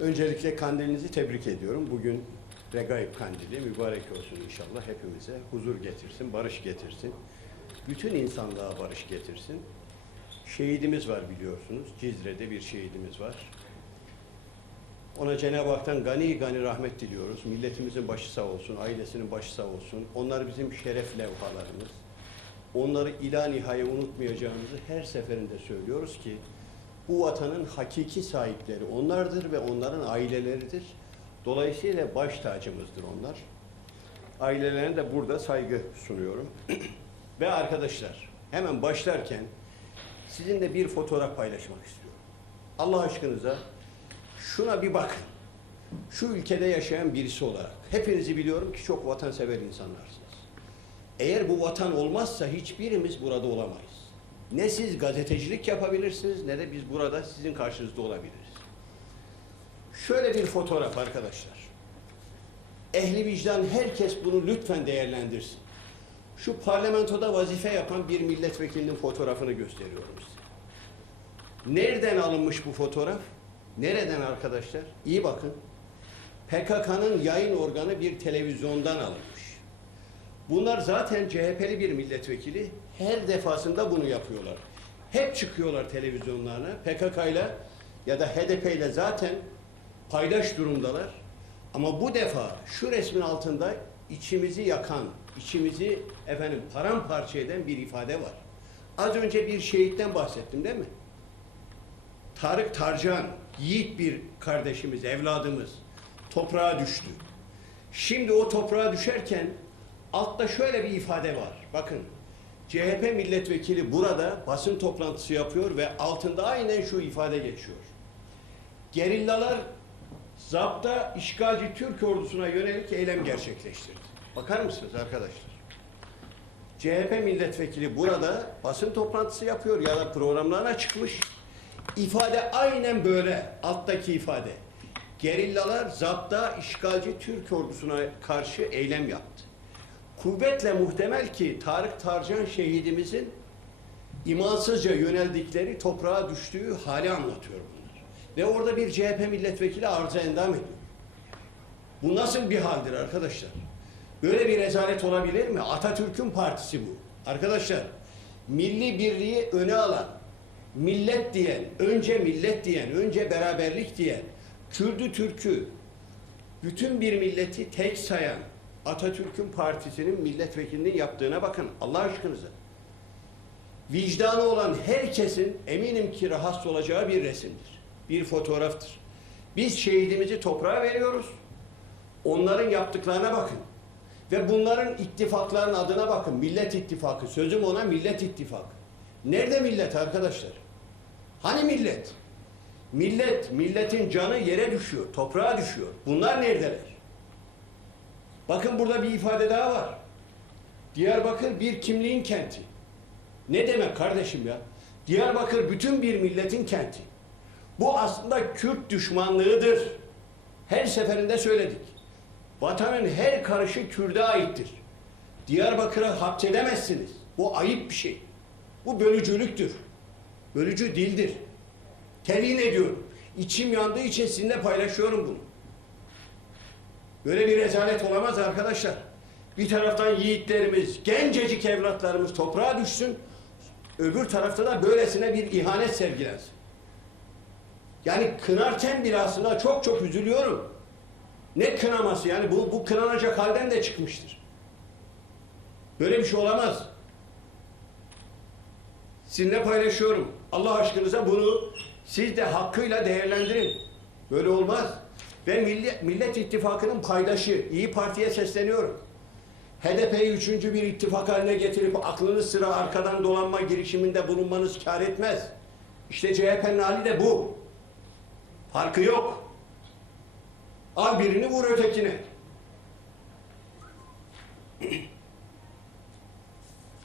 Öncelikle kandilinizi tebrik ediyorum. Bugün Regaib kandili mübarek olsun inşallah hepimize. Huzur getirsin, barış getirsin. Bütün insanlığa barış getirsin. Şehidimiz var biliyorsunuz. Cizre'de bir şehidimiz var. Ona Cenab-ı Hak'tan gani gani rahmet diliyoruz. Milletimizin başı sağ olsun, ailesinin başı sağ olsun. Onlar bizim şeref levhalarımız. Onları ila nihaya unutmayacağımızı her seferinde söylüyoruz ki bu vatanın hakiki sahipleri onlardır ve onların aileleridir. Dolayısıyla baş tacımızdır onlar. Ailelerine de burada saygı sunuyorum. ve arkadaşlar hemen başlarken sizinle bir fotoğraf paylaşmak istiyorum. Allah aşkınıza şuna bir bakın. Şu ülkede yaşayan birisi olarak hepinizi biliyorum ki çok vatansever insanlarsınız. Eğer bu vatan olmazsa hiçbirimiz burada olamayız. Ne siz gazetecilik yapabilirsiniz ne de biz burada sizin karşınızda olabiliriz. Şöyle bir fotoğraf arkadaşlar. Ehli vicdan herkes bunu lütfen değerlendirsin. Şu parlamentoda vazife yapan bir milletvekilinin fotoğrafını gösteriyorum size. Nereden alınmış bu fotoğraf? Nereden arkadaşlar? İyi bakın. PKK'nın yayın organı bir televizyondan alınmış. Bunlar zaten CHP'li bir milletvekili. Her defasında bunu yapıyorlar. Hep çıkıyorlar televizyonlarına. PKK ile ya da HDP ile zaten paydaş durumdalar. Ama bu defa şu resmin altında içimizi yakan, içimizi efendim paramparça eden bir ifade var. Az önce bir şehitten bahsettim değil mi? Tarık Tarcan, yiğit bir kardeşimiz, evladımız toprağa düştü. Şimdi o toprağa düşerken altta şöyle bir ifade var. Bakın CHP milletvekili burada basın toplantısı yapıyor ve altında aynen şu ifade geçiyor. Gerillalar zapta işgalci Türk ordusuna yönelik eylem gerçekleştirdi. Bakar mısınız arkadaşlar? CHP milletvekili burada basın toplantısı yapıyor ya da programlarına çıkmış. İfade aynen böyle alttaki ifade. Gerillalar zapta işgalci Türk ordusuna karşı eylem yaptı. Kuvvetle muhtemel ki Tarık Tarcan şehidimizin imansızca yöneldikleri toprağa düştüğü hali anlatıyor bunlar. Ve orada bir CHP milletvekili arıza endam ediyor. Bu nasıl bir haldir arkadaşlar? Böyle bir rezalet olabilir mi? Atatürk'ün partisi bu. Arkadaşlar, milli birliği öne alan, millet diyen, önce millet diyen, önce beraberlik diyen, Kürdü Türk'ü, bütün bir milleti tek sayan Atatürk'ün partisinin milletvekilinin yaptığına bakın Allah aşkınıza. Vicdanı olan herkesin eminim ki rahatsız olacağı bir resimdir. Bir fotoğraftır. Biz şehidimizi toprağa veriyoruz. Onların yaptıklarına bakın. Ve bunların ittifakların adına bakın. Millet İttifakı. Sözüm ona Millet İttifakı. Nerede millet arkadaşlar? Hani millet? Millet, milletin canı yere düşüyor, toprağa düşüyor. Bunlar neredeler? Bakın burada bir ifade daha var. Diyarbakır bir kimliğin kenti. Ne demek kardeşim ya? Diyarbakır bütün bir milletin kenti. Bu aslında Kürt düşmanlığıdır. Her seferinde söyledik. Vatanın her karışı Kürt'e aittir. Diyarbakır'a hapsedemezsiniz. Bu ayıp bir şey. Bu bölücülüktür. Bölücü dildir. Telin ediyorum. İçim yandığı için sizinle paylaşıyorum bunu. Böyle bir rezalet olamaz arkadaşlar. Bir taraftan yiğitlerimiz, gencecik evlatlarımız toprağa düşsün. Öbür tarafta da böylesine bir ihanet sergilensin. Yani kınarken bile aslında çok çok üzülüyorum. Ne kınaması yani bu, bu kınanacak halden de çıkmıştır. Böyle bir şey olamaz. Sizinle paylaşıyorum. Allah aşkınıza bunu siz de hakkıyla değerlendirin. Böyle olmaz. Ve Millet, Millet İttifakı'nın paydaşı İyi Parti'ye sesleniyorum. HDP'yi üçüncü bir ittifak haline getirip aklınız sıra arkadan dolanma girişiminde bulunmanız kar etmez. İşte CHP'nin hali de bu. Farkı yok. Al birini vur ötekine.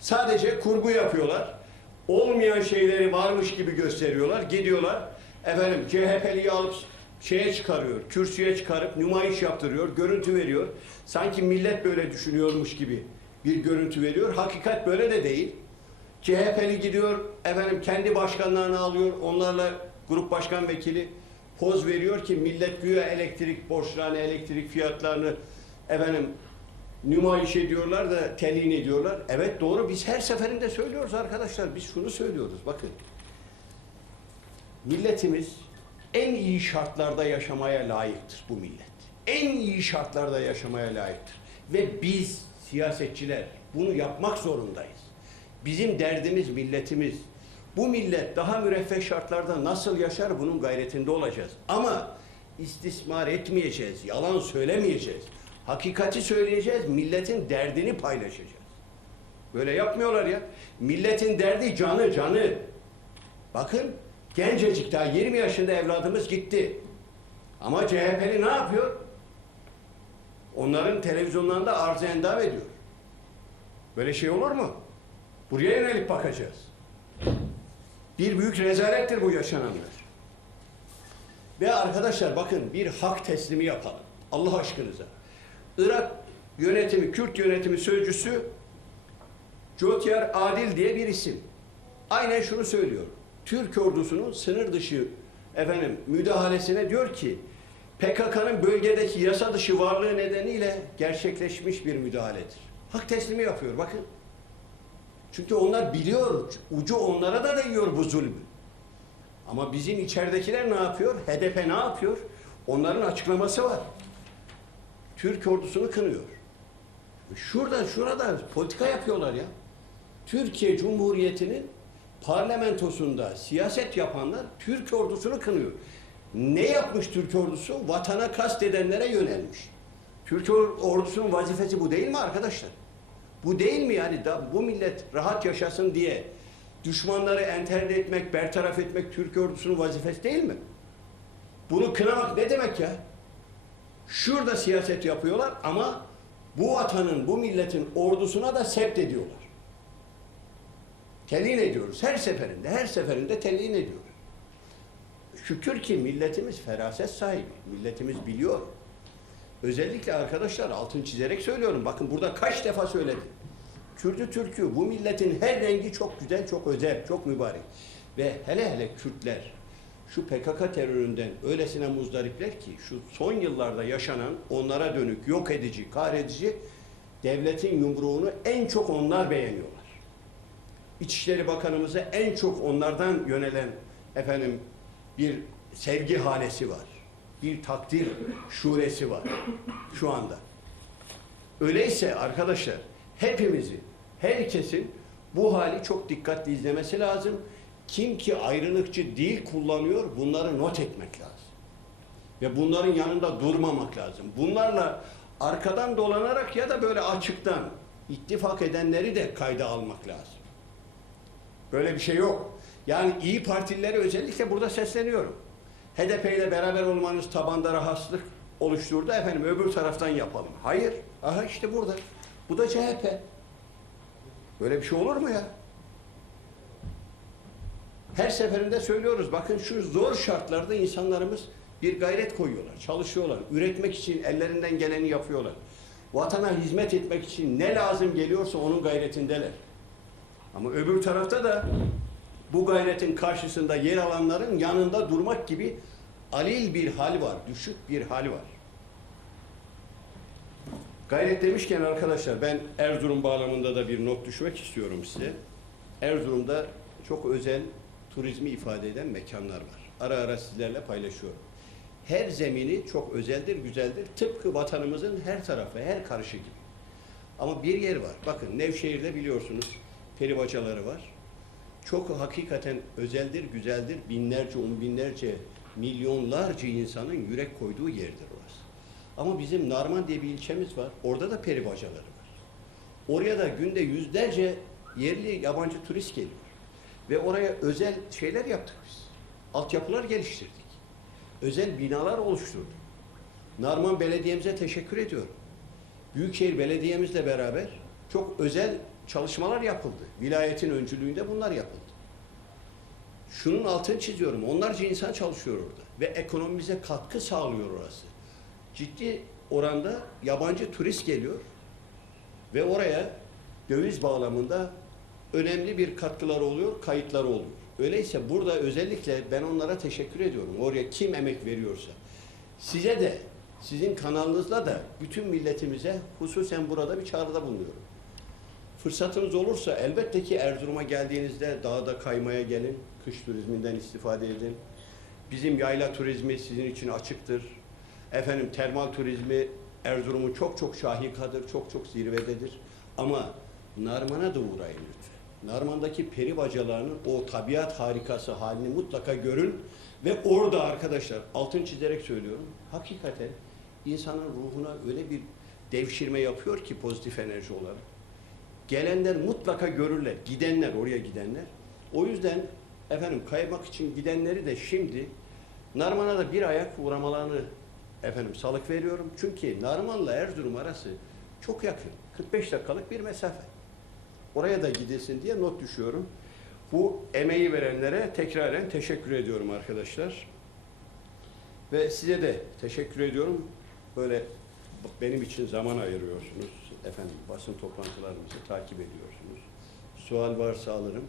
Sadece kurgu yapıyorlar. Olmayan şeyleri varmış gibi gösteriyorlar. Gidiyorlar. Efendim CHP'liyi alıp şeye çıkarıyor, kürsüye çıkarıp nümayiş yaptırıyor, görüntü veriyor. Sanki millet böyle düşünüyormuş gibi bir görüntü veriyor. Hakikat böyle de değil. CHP'li gidiyor, efendim kendi başkanlarını alıyor, onlarla grup başkan vekili poz veriyor ki millet güya elektrik borçlarını, elektrik fiyatlarını efendim nümayiş ediyorlar da telin ediyorlar. Evet doğru biz her seferinde söylüyoruz arkadaşlar. Biz şunu söylüyoruz bakın. Milletimiz en iyi şartlarda yaşamaya layıktır bu millet. En iyi şartlarda yaşamaya layıktır. Ve biz siyasetçiler bunu yapmak zorundayız. Bizim derdimiz milletimiz. Bu millet daha müreffeh şartlarda nasıl yaşar bunun gayretinde olacağız. Ama istismar etmeyeceğiz, yalan söylemeyeceğiz. Hakikati söyleyeceğiz, milletin derdini paylaşacağız. Böyle yapmıyorlar ya. Milletin derdi canı canı. Bakın gencecik daha 20 yaşında evladımız gitti. Ama CHP'li ne yapıyor? Onların televizyonlarında arz endam ediyor. Böyle şey olur mu? Buraya yönelik bakacağız. Bir büyük rezalettir bu yaşananlar. Ve arkadaşlar bakın bir hak teslimi yapalım. Allah aşkınıza. Irak yönetimi, Kürt yönetimi sözcüsü Jotyar Adil diye bir isim. Aynen şunu söylüyor. Türk ordusunun sınır dışı efendim müdahalesine diyor ki PKK'nın bölgedeki yasa dışı varlığı nedeniyle gerçekleşmiş bir müdahaledir. Hak teslimi yapıyor bakın. Çünkü onlar biliyor, ucu onlara da değiyor bu zulmü. Ama bizim içeridekiler ne yapıyor? HDP ne yapıyor? Onların açıklaması var. Türk ordusunu kınıyor. Şurada, şurada politika yapıyorlar ya. Türkiye Cumhuriyeti'nin parlamentosunda siyaset yapanlar Türk ordusunu kınıyor. Ne yapmış Türk ordusu? Vatana kastedenlere yönelmiş. Türk or- ordusunun vazifesi bu değil mi arkadaşlar? Bu değil mi yani da bu millet rahat yaşasın diye düşmanları enterde etmek, bertaraf etmek Türk ordusunun vazifesi değil mi? Bunu kınamak ne demek ya? Şurada siyaset yapıyorlar ama bu vatanın, bu milletin ordusuna da sept ediyorlar. Telin ediyoruz her seferinde, her seferinde telin ediyoruz. Şükür ki milletimiz feraset sahibi, milletimiz biliyor. Özellikle arkadaşlar altın çizerek söylüyorum. Bakın burada kaç defa söyledim. Kürdü Türk'ü bu milletin her rengi çok güzel, çok özel, çok mübarek. Ve hele hele Kürtler şu PKK teröründen öylesine muzdaripler ki şu son yıllarda yaşanan onlara dönük yok edici, kahredici devletin yumruğunu en çok onlar beğeniyorlar. İçişleri Bakanımıza en çok onlardan yönelen efendim bir sevgi halesi var. Bir takdir şuresi var şu anda. Öyleyse arkadaşlar hepimizin, herkesin bu hali çok dikkatli izlemesi lazım. Kim ki ayrılıkçı dil kullanıyor bunları not etmek lazım. Ve bunların yanında durmamak lazım. Bunlarla arkadan dolanarak ya da böyle açıktan ittifak edenleri de kayda almak lazım. Böyle bir şey yok. Yani iyi partililere özellikle burada sesleniyorum. HDP ile beraber olmanız tabanda rahatsızlık oluşturdu. Efendim öbür taraftan yapalım. Hayır. Aha işte burada. Bu da CHP. Böyle bir şey olur mu ya? Her seferinde söylüyoruz. Bakın şu zor şartlarda insanlarımız bir gayret koyuyorlar, çalışıyorlar. Üretmek için ellerinden geleni yapıyorlar. Vatana hizmet etmek için ne lazım geliyorsa onun gayretindeler. Ama öbür tarafta da bu gayretin karşısında yer alanların yanında durmak gibi alil bir hal var, düşük bir hal var. Gayret demişken arkadaşlar ben Erzurum bağlamında da bir not düşmek istiyorum size. Erzurum'da çok özel turizmi ifade eden mekanlar var. Ara ara sizlerle paylaşıyorum. Her zemini çok özeldir, güzeldir. Tıpkı vatanımızın her tarafı, her karışı gibi. Ama bir yer var. Bakın Nevşehir'de biliyorsunuz peribacaları var. Çok hakikaten özeldir, güzeldir. Binlerce, on binlerce, milyonlarca insanın yürek koyduğu yerdir orası. Ama bizim Narman diye bir ilçemiz var. Orada da peribacaları var. Oraya da günde yüzlerce yerli yabancı turist geliyor. Ve oraya özel şeyler yaptık biz. Altyapılar geliştirdik. Özel binalar oluşturduk. Narman Belediye'mize teşekkür ediyorum. Büyükşehir Belediye'mizle beraber çok özel çalışmalar yapıldı. Vilayetin öncülüğünde bunlar yapıldı. Şunun altını çiziyorum. Onlarca insan çalışıyor orada. Ve ekonomimize katkı sağlıyor orası. Ciddi oranda yabancı turist geliyor. Ve oraya döviz bağlamında önemli bir katkılar oluyor, kayıtları oluyor. Öyleyse burada özellikle ben onlara teşekkür ediyorum. Oraya kim emek veriyorsa. Size de, sizin kanalınızla da bütün milletimize hususen burada bir çağrıda bulunuyorum. Fırsatınız olursa elbette ki Erzurum'a geldiğinizde dağda kaymaya gelin. Kış turizminden istifade edin. Bizim yayla turizmi sizin için açıktır. Efendim termal turizmi Erzurum'un çok çok şahikadır, çok çok zirvededir. Ama Narman'a da uğrayın lütfen. Narman'daki peri bacalarının o tabiat harikası halini mutlaka görün. Ve orada arkadaşlar altın çizerek söylüyorum. Hakikaten insanın ruhuna öyle bir devşirme yapıyor ki pozitif enerji olarak. Gelenler mutlaka görürler. Gidenler, oraya gidenler. O yüzden efendim kaymak için gidenleri de şimdi Narman'a da bir ayak uğramalarını efendim salık veriyorum. Çünkü Narman'la Erzurum arası çok yakın. 45 dakikalık bir mesafe. Oraya da gidesin diye not düşüyorum. Bu emeği verenlere tekraren teşekkür ediyorum arkadaşlar. Ve size de teşekkür ediyorum. Böyle benim için zaman ayırıyorsunuz. Efendim basın toplantılarımızı takip ediyorsunuz. Sual varsa alırım.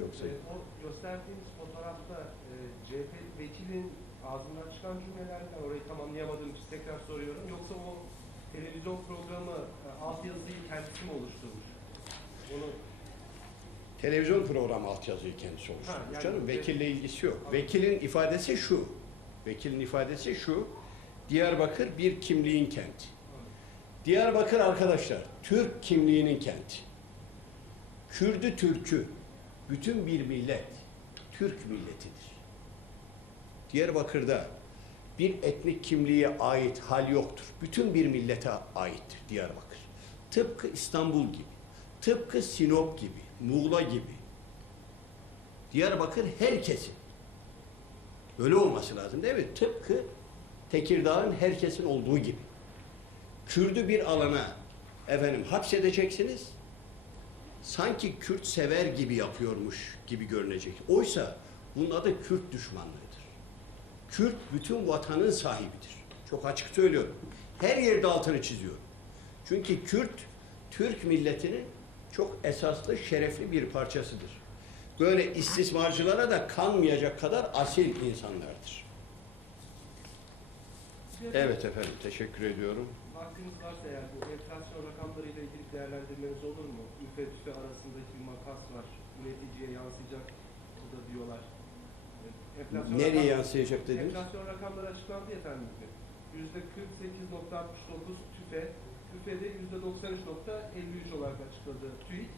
Yoksa- Yoksa o gösterdiğiniz fotoğrafta e, CHP vekilin ağzından çıkan cümlelerle orayı tamamlayamadığım için tekrar soruyorum. Yoksa o televizyon programı e, altyazıyı kendisi mi oluşturmuş? Onu Televizyon programı altyazıyı kendisi oluşturmuş Ha, yani- canım. Vekille ilgisi yok. Vekilin ifadesi şu. Vekilin ifadesi şu. Diyarbakır bir kimliğin kenti. Diyarbakır arkadaşlar Türk kimliğinin kenti. Kürdü Türk'ü bütün bir millet Türk milletidir. Diyarbakır'da bir etnik kimliğe ait hal yoktur. Bütün bir millete aittir Diyarbakır. Tıpkı İstanbul gibi, tıpkı Sinop gibi, Muğla gibi. Diyarbakır herkesin. Öyle olması lazım değil mi? Tıpkı Tekirdağ'ın herkesin olduğu gibi. Kürdü bir alana efendim hapsedeceksiniz. Sanki Kürt sever gibi yapıyormuş gibi görünecek. Oysa bunun adı Kürt düşmanlığıdır. Kürt bütün vatanın sahibidir. Çok açık söylüyorum. Her yerde altını çiziyorum. Çünkü Kürt Türk milletinin çok esaslı, şerefli bir parçasıdır. Böyle istismarcılara da kanmayacak kadar asil insanlardır. Evet efendim, teşekkür ediyorum. Vaktiniz varsa eğer bu enflasyon rakamlarıyla ilgili değerlendirmeniz olur mu? Üfe tüfe arasındaki makas var. Üreticiye yansıyacak bu da diyorlar. Enflasyon Nereye rakam- yansıyacak dediniz? Enflasyon rakamları açıklandı efendim. Yüzde 48.69 tüfe, tüfede yüzde 93.53 olarak açıkladı TÜİK.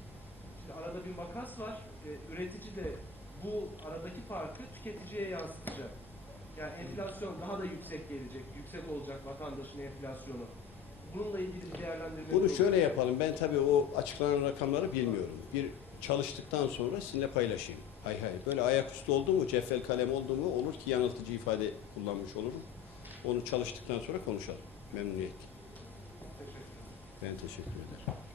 Şimdi arada bir makas var. Ee, üretici de bu aradaki farkı tüketiciye yansıtacak. Yani enflasyon daha da yüksek gelecek, yüksek olacak vatandaşın enflasyonu. Bununla ilgili bir değerlendirme Bunu şöyle yapalım. Ben tabii o açıklanan rakamları bilmiyorum. Bir çalıştıktan sonra sizinle paylaşayım. Hay hay. Böyle ayaküstü oldu mu, ceffel kalem oldu mu olur ki yanıltıcı ifade kullanmış olurum. Onu çalıştıktan sonra konuşalım. Memnuniyet. Teşekkür. Ben teşekkür ederim.